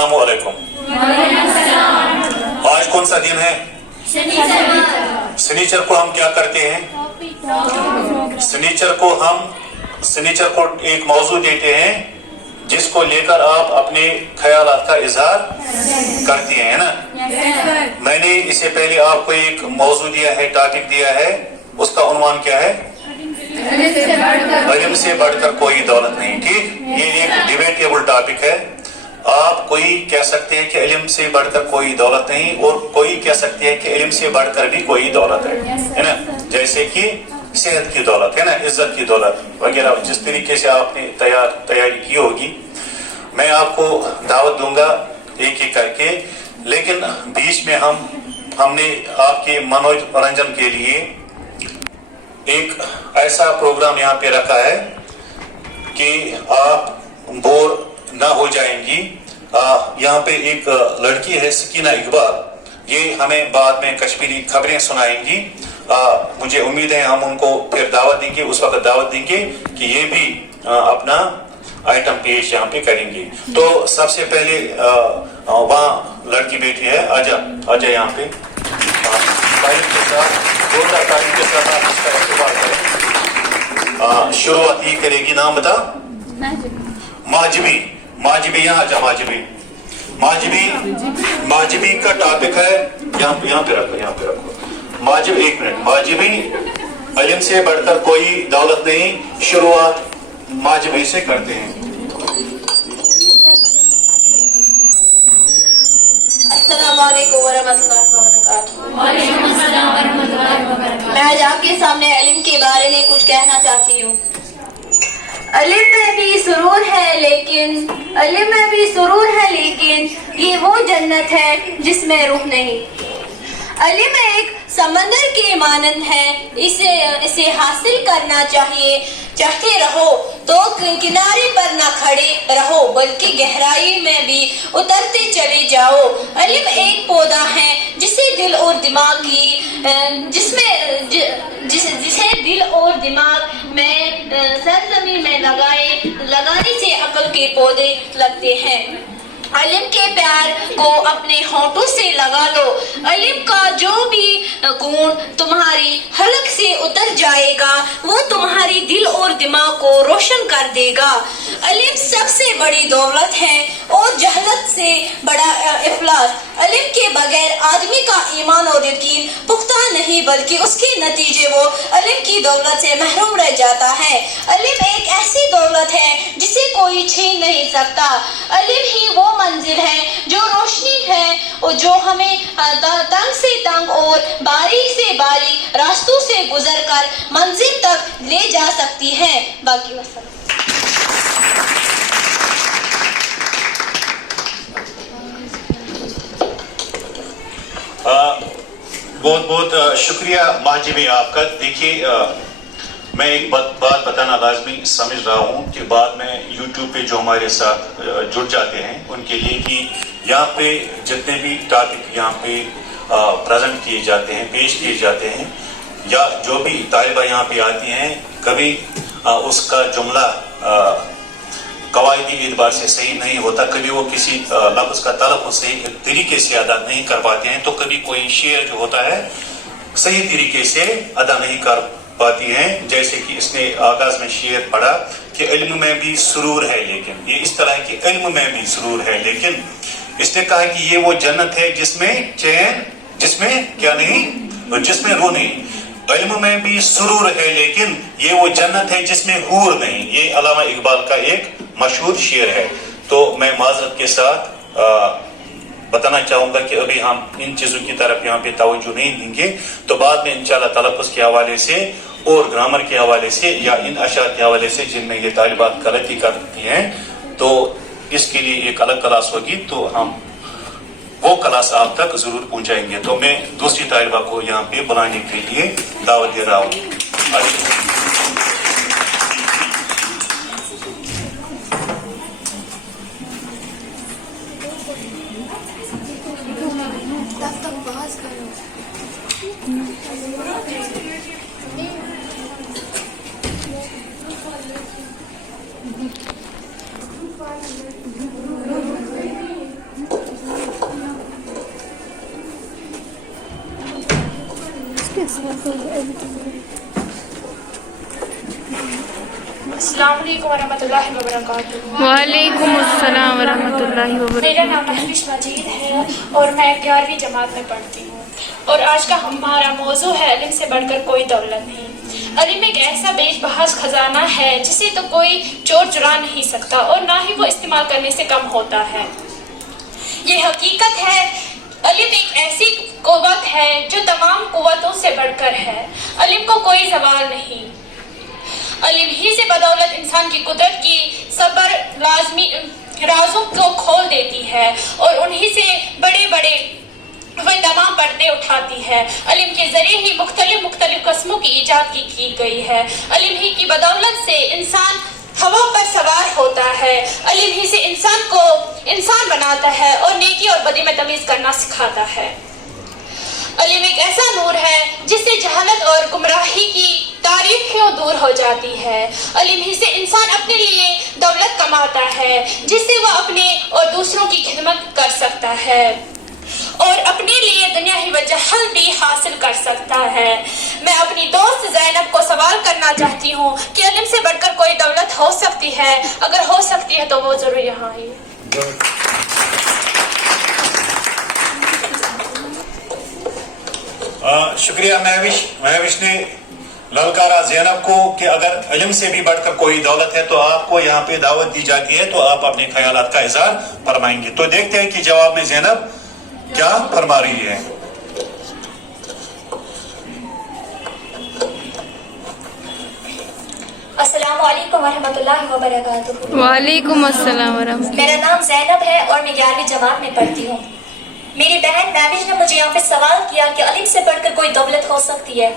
अस्सलामु अलैकुम। आज कौन सा दिन है? शनिचर को हम क्या करते हैं? शनिचर को एक मौजू देते हैं जिसको लेकर आप अपने ख्यालात का इजहार करती हैं, है ना? मैंने इससे पहले आपको एक मौजू दिया है, टॉपिक दिया है, उसका उन्वान क्या है? इल्म से बढ़कर कोई दौलत नहीं। ठीक, ये एक डिबेटेबल टॉपिक है। आप कोई कह सकते हैं कि इल्म से बढ़कर कोई दौलत नहीं, और कोई कह सकते हैं कि इल्म से बढ़कर भी कोई दौलत है ना? जैसे कि सेहत की दौलत है ना, इज्जत की दौलत वगैरह। जिस तरीके से आपने तैयारी की होगी, मैं आपको दावत दूंगा एक एक करके, लेकिन बीच में हमने आपके मनोरंजन के लिए एक ऐसा प्रोग्राम यहाँ पे रखा है कि आप बोर ना हो जाएंगी। यहाँ पे एक लड़की है सकीना इकबाल, ये हमें बाद में कश्मीरी खबरें सुनाएंगी। मुझे उम्मीद है हम उनको फिर दावत देंगे, उस वक्त दावत देंगे कि ये भी अपना आइटम पेश यहाँ पे करेंगे। तो सबसे पहले वहाँ लड़की बैठी है, आजा यहाँ पे। तारीफ के साथ आप इसका इस्तेमाल करें। शुरुआत ही करेगी, नाम बता। माजबी, यहाँ आजा। माजबी का टॉपिक है, यहाँ पे रखो। माजबी, एक मिनट। माजबी, इल्म से बढ़कर कोई दौलत नहीं। शुरुआत माजबी से करते हैं। अस्सलामुअलैकुम वरहमतुल्लाहि वबरकातुहू। मैं आज आपके सामने इल्म के बारे में कुछ कहना चाहती हूँ। इल्म में भी सुरूर है, लेकिन ये वो जन्नत है जिसमें रूह नहीं। इल्म एक समंदर के मानंद है, इसे हासिल करना चाहते रहो तो किनारे पर न खड़े रहो, बल्कि गहराई में भी उतरते चले जाओ। इल्म एक पौधा है जिसे दिल और दिमाग में सरजमीन में लगाने से अक्ल के पौधे लगते हैं। इल्म के प्यार को अपने होठों से लगा लो। इल्म का जो भी गुण तुम्हारी हलक से उतर जाएगा, वो तुम्हारी दिल और दिमाग को रोशन कर देगा। इल्म सबसे बड़ी दौलत है और जहलत से बड़ा इफलास। इल्म के बगैर आदमी का ईमान और यकीन पुख्ता नहीं, बल्कि उसके नतीजे वो इल्म की दौलत से महरूम रह जाता है। इल्म एक ऐसी दौलत है जिसे कोई छीन नहीं सकता। इल्म ही वो मंजिल है जो रोशनी है और जो हमें तंग से तंग और बारीक से बारीक रास्तों से गुजरकर मंजिल तक ले जा सकती है। बाकी वसल्लम। बहुत बहुत शुक्रिया माजिबी आपका। देखिए, मैं एक बात बताना लाजमी समझ रहा हूँ कि बाद में YouTube पे जो हमारे साथ जुड़ जाते हैं उनके लिए, कि यहाँ पे जितने भी टॉपिक यहाँ पे प्रेजेंट किए जाते हैं, पेश किए जाते हैं, या जो भी तालिबा यहाँ पे आती हैं, कभी उसका जुमला कवायदी एतबार से सही नहीं होता, कभी वो किसी लफ्ज़ का तलफ़्फ़ुज़ सही तरीके से अदा नहीं कर पाते हैं, तो कभी कोई शेर जो होता है सही तरीके से अदा नहीं कर पाती हैं। जैसे कि इसने आगाज में शेर पढ़ा कि इल्म में भी सुरूर है, लेकिन ये इस तरह की इल्म में भी सुरूर है, लेकिन इसने कहा कि ये वो जन्नत है जिसमें चैन, जिसमें क्या नहीं, जिसमें रूह नहीं। इल्म में भी सुरूर है, लेकिन ये वो जन्नत है जिसमें हूर नहीं। ये अल्लामा इकबाल का एक मशहूर शेर है। तो मैं माजरत के साथ बताना चाहूंगा कि अभी हम इन चीजों की तरफ यहाँ पे तवज्जो नहीं देंगे, तो बाद में इंशाल्लाह तलफ़्फ़ुज़ के हवाले से और ग्रामर के हवाले से या इन अशार के हवाले से जिनमें ये तालिबात गलती करती हैं, तो इसके लिए एक अलग क्लास होगी, तो हम वो क्लास आप तक जरूर पहुंचाएंगे। तो मैं दूसरी तालिबा को यहाँ पे बुलाने के लिए दावत दे रहा हूँ। السلام علیکم ورحمۃ اللہ وبرکاتہ۔ وعلیکم السلام ورحمۃ اللہ میرا نام وبرکاتہ۔ محوش مجید ہے اور میں 11ویں جماعت میں پڑھتی ہوں، اور آج کا ہمارا موضوع ہے علم سے بڑھ کر کوئی دولت نہیں۔ علم ایک ایسا بیش بحث خزانہ ہے جسے تو کوئی چور چرا نہیں سکتا اور نہ ہی وہ استعمال کرنے سے کم ہوتا ہے۔ یہ حقیقت ہے، علم ایک ایسی قوت ہے جو تمام قوتوں سے بڑھ کر ہے۔ علم کو کوئی زوال نہیں۔ علم ہی سے بدولت انسان کی قدرت کی صبر لازمی رازوں کو کھول دیتی ہے اور انہی سے بڑے بڑے وہ تمام پردے اٹھاتی ہے۔ علم کے ذریعے ہی مختلف قسموں کی ایجاد کی گئی ہے۔ علم ہی کی بدولت سے انسان ہوا پر سوار ہوتا ہے۔ علم ہی سے انسان کو انسان بناتا ہے اور نیکی اور بدی میں تمیز کرنا سکھاتا ہے۔ علم ایک ایسا نور ہے جس سے جہالت اور گمراہی کی تاریخیوں دور ہو جاتی ہے۔ علم ہی سے انسان اپنے لیے دولت کماتا ہے جس سے وہ اپنے اور دوسروں کی خدمت کر سکتا ہے اور اپنے لیے دنیاوی وجہل بھی حاصل کر سکتا ہے۔ میں اپنی دوست زینب کو سوال کرنا چاہتی ہوں کہ علم سے بڑھ کر کوئی دولت ہو سکتی ہے؟ اگر ہو سکتی ہے تو وہ ضرور یہاں آئیے۔ شکریہ مہوش نے للکارا زینب کو کہ اگر علم سے بھی بڑھ کر کوئی دولت ہے تو آپ کو یہاں پہ دعوت دی جاتی ہے تو آپ اپنے خیالات کا اظہار فرمائیں گے۔ تو دیکھتے ہیں کہ جواب میں زینب کیا فرما رہی ہے۔ السلام علیکم ورحمۃ اللہ وبرکاتہ۔ وعلیکم السلام ورحمۃ اللہ۔ میرا نام زینب ہے اور میں 11ویں جماعت میں پڑھتی ہوں۔ میری بہن مہوش نے مجھے یہاں پہ سوال کیا کہ علم سے بڑھ کر کوئی دولت ہو سکتی ہے؟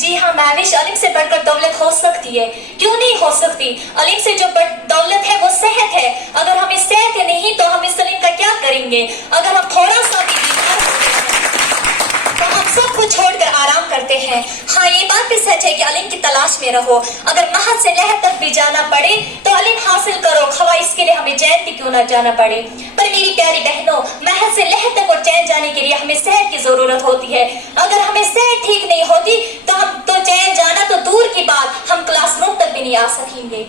جی ہاں مہوش، علم سے بڑھ کر دولت ہو سکتی ہے، کیوں نہیں ہو سکتی؟ علم سے جو دولت ہے وہ صحت ہے۔ اگر ہمیں صحت ہی نہیں تو ہم اس علم کا کیا کریں گے؟ اگر ہم تھوڑا سا بھی بیمار ہوتے ہیں تو ہم سب کچھ چھوڑ کر آرام کرتے ہیں۔ ہاں یہ بات بھی سچ ہے کہ علم کی تلاش میں رہو، اگر محل سے لہر تک بھی جانا پڑے تو علم حاصل کرو، خواہ اس کے لیے ہمیں چین بھی کیوں نہ جانا پڑے۔ پر میری پیاری بہنوں، محل سے لہر تک اور چین جانے کے لیے ہمیں صحت کی ضرورت ہوتی ہے۔ اگر ہمیں صحت ٹھیک نہیں ہوتی تو چین جانا تو دور کی بات، ہم کلاس روم تک بھی نہیں آ سکیں گے۔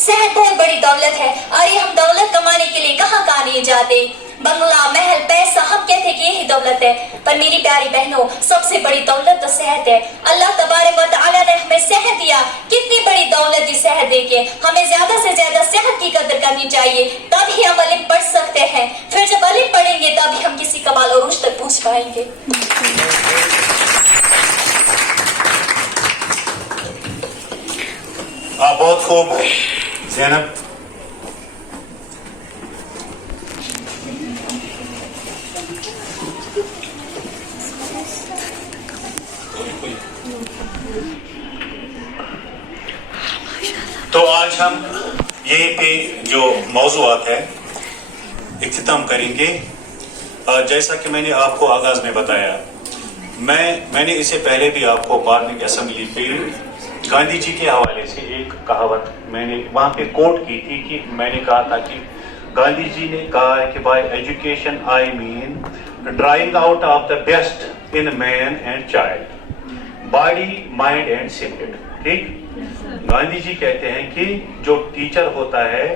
صحت بہت بڑی دولت ہے۔ ارے ہم دولت کمانے کے لیے کہاں نہیں جاتے؟ بنگلہ، محل، پیسہ، ہم کہتے ہیں کہ یہی دولت ہے، پر میری پیاری بہنوں سب سے بڑی دولت تو صحت ہے۔ اللہ تبارک و تعالیٰ نے ہمیں صحت دیا، کتنی بڑی دولت دی صحت دے کے۔ ہمیں زیادہ سے زیادہ صحت کی قدر کرنی چاہیے، تبھی ہم علم پڑھ سکتے ہیں۔ پھر جب علم پڑھیں گے تبھی ہم کسی کمال عروج تک پہنچ پائیں گے۔ بہت خوب زینب۔ تو آج ہم یہیں پہ جو موضوعات ہے اختتام کریں گے۔ جیسا کہ میں نے آپ کو آغاز میں بتایا، میں نے اس سے پہلے بھی آپ کو بارننگ اسمبلی پہ گاندھی جی کے حوالے سے ایک کہاوت میں نے وہاں پہ کوٹ کی تھی کہ میں نے کہا تھا کہ گاندھی جی نے کہا ہے کہ by education I mean drawing out of the best in man and child, body mind and spirit. ٹھیک، گاندھی جی کہتے ہیں کہ جو ٹیچر ہوتا ہے،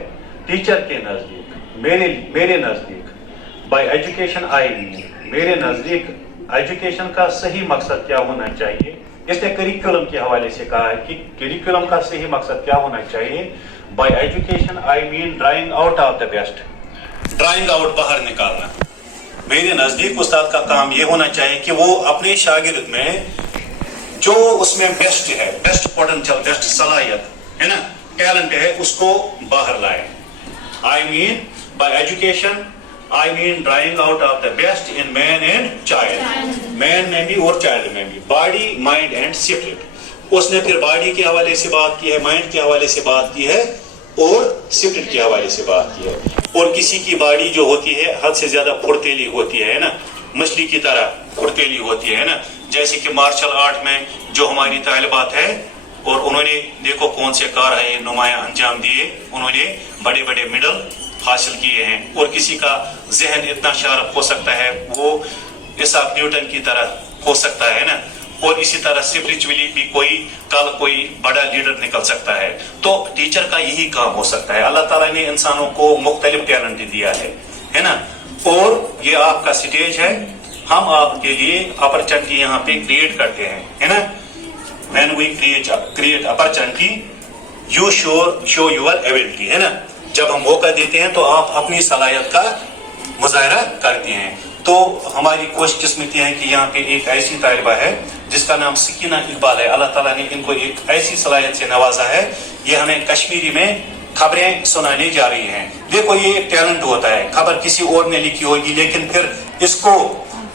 ٹیچر کے نزدیک، میرے نزدیک بائی ایجوکیشن آئی مین، میرے نزدیک ایجوکیشن کا صحیح مقصد کیا ہونا چاہیے۔ اس نے کریکولم کے حوالے سے کہا ہے کہ کریکولم کا صحیح مقصد کیا ہونا چاہیے۔ By education I mean drawing out of the best, drawing out باہر نکالنا۔ میرے نزدیک استاد کا کام یہ ہونا چاہیے کہ وہ اپنے شاگرد میں جو اس میں بیسٹ ہے، بیسٹ پوٹینشیل، بیسٹ صلاحیت ہے نا، ٹیلنٹ ہے، اس کو باہر لائے۔ I mean by education I mean drawing out of the best in man and child, man میں بھی اور چائلڈ میں بھی، باڈی مائنڈ اینڈ اسپرٹ۔ اس نے پھر باڈی کے حوالے سے بات کی ہے، مائنڈ کے حوالے سے بات کی ہے اور اسپرٹ کے حوالے سے بات کی ہے۔ اور کسی کی باڈی جو ہوتی ہے حد سے زیادہ پھرتیلی ہوتی ہے نا، مچھلی کی طرح پھرتیلی ہوتی ہے نا، جیسے کہ مارشل آرٹ میں جو ہماری طالبات ہے، اور انہوں نے دیکھو کون سے کارہائے نمایاں انجام دیے، انہوں نے بڑے بڑے میڈل حاصل کیے ہیں۔ اور کسی کا ذہن اتنا شارپ ہو سکتا ہے، وہ اسحاق نیوٹن کی طرح ہو سکتا ہے نا، और इसी तरह स्पिरिचुअली भी कोई कल कोई बड़ा लीडर निकल सकता है। तो टीचर का यही काम हो सकता है। अल्लाह ताला ने इंसानों को मुख्तलिफ टैलेंट दिया है ना। और ये आपका स्टेज है, हम आपके लिए अपॉर्चुनिटी यहाँ पे क्रिएट करते हैं, है ना। When we create opportunity, you show your ability, है ना। जब हम मौका देते हैं तो आप अपनी सलाहियत का मुजाहरा करते हैं। तो हमारी खुशकिस्मती है कि यहाँ पे एक ऐसी तालिबा है जिसका नाम सकीना इकबाल है। अल्लाह ताला ने इनको एक ऐसी सलाहियत से नवाजा है, ये हमें कश्मीरी में खबरें सुनाने जा रही हैं। देखो ये एक टैलेंट होता है, खबर किसी और ने लिखी होगी लेकिन फिर इसको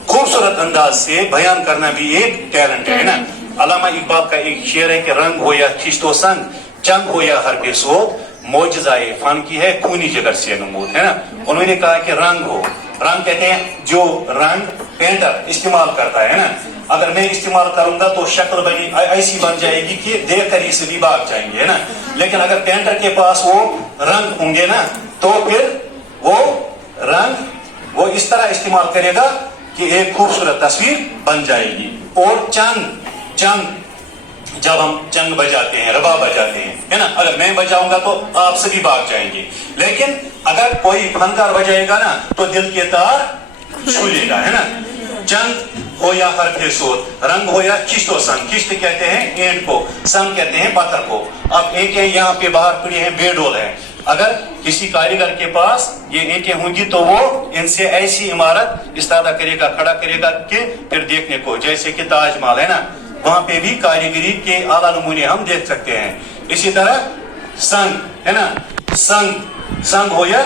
खूबसूरत अंदाज से बयान करना भी एक टैलेंट है ना। अल्लामा इकबाल का एक शेर है कि रंग हो या खिश्तो संग, जंग हो या हर बेसोद, मौजज़ाए फन की है खूनी जिगर से नमूद, है ना। उन्होंने कहा कि रंग हो, रंग कहते हैं जो रंग पेंटर इस्तेमाल करता है ना। अगर मैं इस्तेमाल करूंगा तो शक्ल बनी ऐसी बन जाएगी कि देख कर इसे भी भाग जाएंगे, है ना। लेकिन अगर पेंटर के पास वो रंग होंगे ना तो फिर वो रंग वो इस तरह इस्तेमाल करेगा कि एक खूबसूरत तस्वीर बन जाएगी। और चंग जब हम चंग बजाते हैं, रबा बजाते हैं, है ना, अगर मैं बजाऊंगा तो आप सभी भाग जाएंगे। लेकिन अगर कोई फनकार बजाएगा ना तो दिल के तार छू लेगा, है ना। चंग हो या हरफे सोत, रंग हो या खिश्तो संग, खिश्त कहते हैं ईंट को, संग कहते हैं पत्थर को। अब एक यहाँ पे बाहर पड़ी है बेडोल है, अगर किसी कारीगर के पास ये ईंटें होंगी तो वो इनसे ऐसी इमारत इस्तादा करेगा, खड़ा करेगा कि फिर देखने को जैसे कि ताजमहल, है ना, वहां पे भी कारीगरी के आला नमूने हम देख सकते हैं। इसी तरह संग, है ना, संग हो या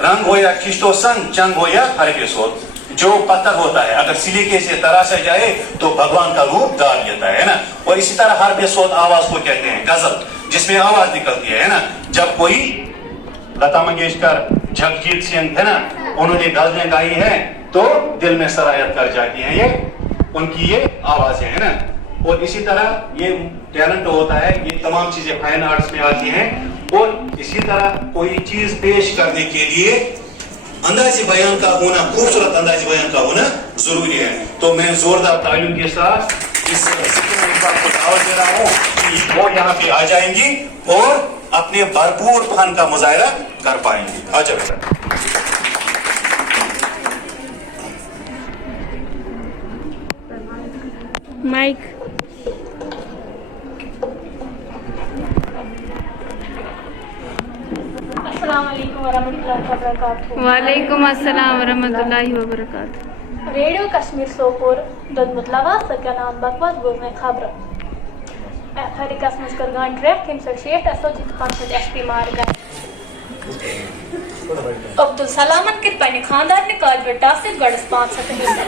रंग हो या खिश्तो संग, चंग हो या हरफे सोत, जो पत्थर होता है अगर सिलिके से तराशा जाए तो भगवान का रूप धार लेता है ना। और इसी तरह हरफे सोत आवाज को कहते हैं, गजल जिसमें आवाज निकलती है ना। जब कोई लता मंगेशकर, जगजीत सिंह, है ना, उन्होंने गजलें गाई है तो दिल में सरायत कर जाती है, ये उनकी ये आवाजें, है ना। और इसी तरह ये टैलेंट होता है, ये तमाम चीजें फाइन आर्ट्स में आती हैं। और इसी तरह कोई चीज पेश करने के लिए अंदाज़े बयान का होना, खूबसूरत अंदाज़े बयान का होना जरूरी है। तो मैं जोरदार तालीम के साथ इस को दावत दे रहा हूँ कि वो यहाँ पे आ जाएंगी और अपने भरपूर फन का मुजाहरा कर पाएंगी। आ जाओ बेटा। माइक। अस्सलामुअलैकुम वरहमतुल्लाहि वबरकातुहू। वालेकुम अस्सलाम वरहमतुल्लाहि वबरकातुहू। रेडियो कश्मीर सोपुर ददमुतलवा सत्यानाम बकवास बोलने खबर हरिकस मुस्कर गान ट्रैक किम से शेट असोजित 500 एचपी मार गए। अब्दुल सलामन के पने खानदार ने काज बेटा से गड़स 500 हिस्सा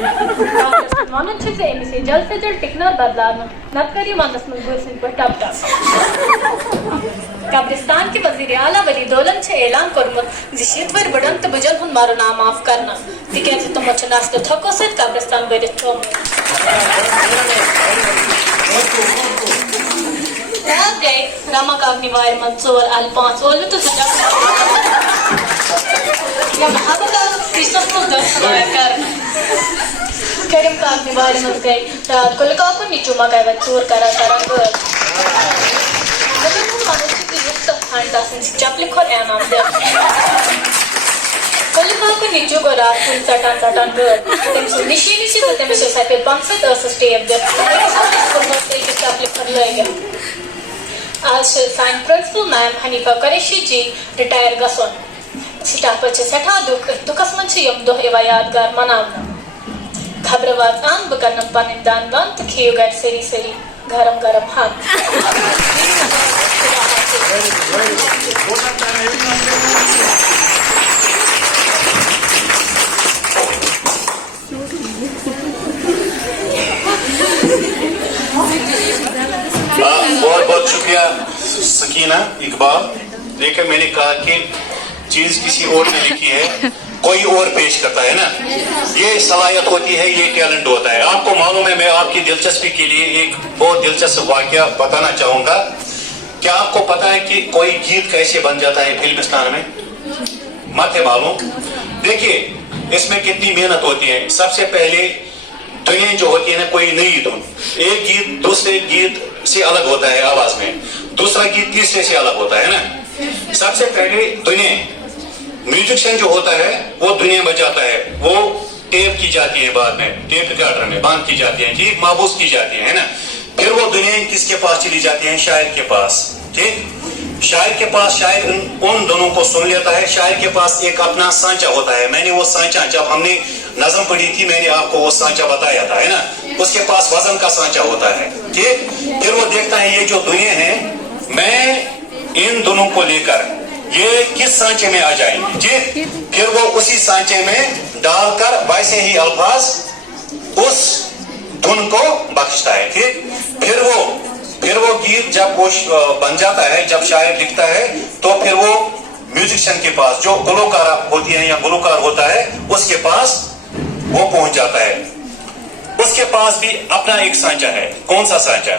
मानन छ से एमिसे जल्द से जल्द टिकनर बदलानो नकरी वंदस मजबूर सिंह पर टप कब्रिस्तान के वजीर आला वली दौलत से ऐलान करमुत जिशितवर बडन त बुजल हुन मारो नाम माफ करना तिकेज तुम चनास तो थको से कब्रिस्तान बेरे तो याद गए रामा कागनी वायर मंसूर अल 5 ओल तो सजा या महाबला क्रिस्टोफ को दर्शाया करना करीम कागनी वायर मंस गए रात को लगा को नीचू मगाए चोर करा कर चपलिक और एनाम दे कलिका को नीचो को रात फुल सटान कर तेम सो निशी तो तेम सो साइकिल पंप से तो स्टेप दे को मत एक चपलिक कर लेगा आज साइन प्रिंसिपल मैम हनीफा करेशी जी रिटायर गसन स्टाफ पर सेठा दुखस मन से यम दो एवा यादगार मनावना खबरवाज आन बकन पन दान बंत खियो गट सरी गरम गरम हाथ बहुत बहुत शुक्रिया सकीना इकबाल। देखिए मैंने कहा कि चीज किसी और ने लिखी है, कोई और पेश करता है ना, ये सलाहियत होती है, ये टैलेंट होता है। आपको मालूम है, मैं आपकी दिलचस्पी के लिए एक बहुत दिलचस्प वाकया बताना चाहूंगा। क्या आपको पता है कि कोई गीत कैसे बन जाता है फिल्मिस्तान में? मत है मालूम? देखिए इसमें कितनी मेहनत होती है। सबसे पहले धुनें जो होती है ना, कोई नई धुन, एक गीत दूसरे गीत से अलग होता है आवाज में, दूसरा गीत तीसरे से अलग होता है ना। सबसे पहले धुनें, म्यूजिशियन जो होता है वो धुनें बजाता है, वो टेप की जाती है, बाद में टेप रिकॉर्डर में बांध की जाती है, ठीक, महफूज की जाती है ना। फिर वो धुनें किसके पास चली जाती हैं? शायर के पास, ठीक। शायर के पास, शायर उन दोनों को सुन लेता है। शायर के पास एक अपना सांचा होता है, मैंने वो सांचा, जब हमने नज़म पढ़ी थी मैंने आपको वो सांचा बताया था, है ना। उसके पास वजन का सांचा होता है, ठीक। फिर वो देखता है ये जो धुनें हैं, मैं इन दोनों को लेकर ये किस सांचे में आ जाएंगे, ठीक। फिर वो उसी सांचे में डालकर वैसे ही अल्फाज उस धुन को बख्शता है, ठीक। फिर वो गीत जब वो बन जाता है, जब शायर लिखता है, तो फिर वो म्यूजिशियन के पास, जो गुलकार होती है या गुलकार होता है, उसके पास वो पहुंच जाता है। उसके पास भी अपना एक सांचा है। कौन सा सांचा?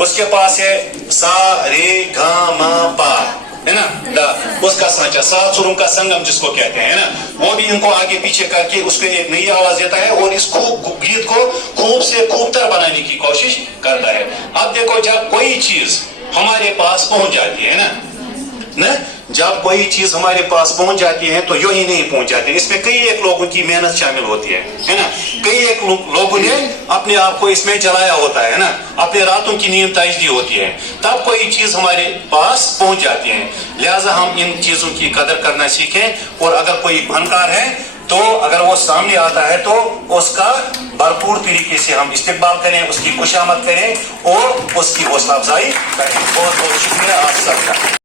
उसके पास है सा रे गा मा पा, है ना, उसका सांचा, सात सुरों का संगम जिसको कहते हैं, ना। वो भी इनको आगे पीछे करके उसको एक नई आवाज देता है और इस गीत को खूब से खूबतर बनाने की कोशिश करता है। अब देखो, जब कोई चीज हमारे पास पहुंच जाती है ना, जब कोई चीज हमारे पास पहुंच जाती है तो यूं ही नहीं पहुंच जाती, इसमें कई एक लोगों की मेहनत शामिल होती है ना। कई एक लोगों ने अपने आप को इसमें जलाया होता है ना, अपने रातों की नींद ताज दी होती है, तब कोई चीज हमारे पास पहुंच जाती है। लिहाजा हम इन चीजों की कदर करना सीखें, और अगर कोई फनकार है तो अगर वो सामने आता है तो उसका भरपूर तरीके से हम इस्तेमाल करें, उसकी खुशामद करें और उसकी हौसला अफजाई करें। बहुत बहुत शुक्रिया आप सबका।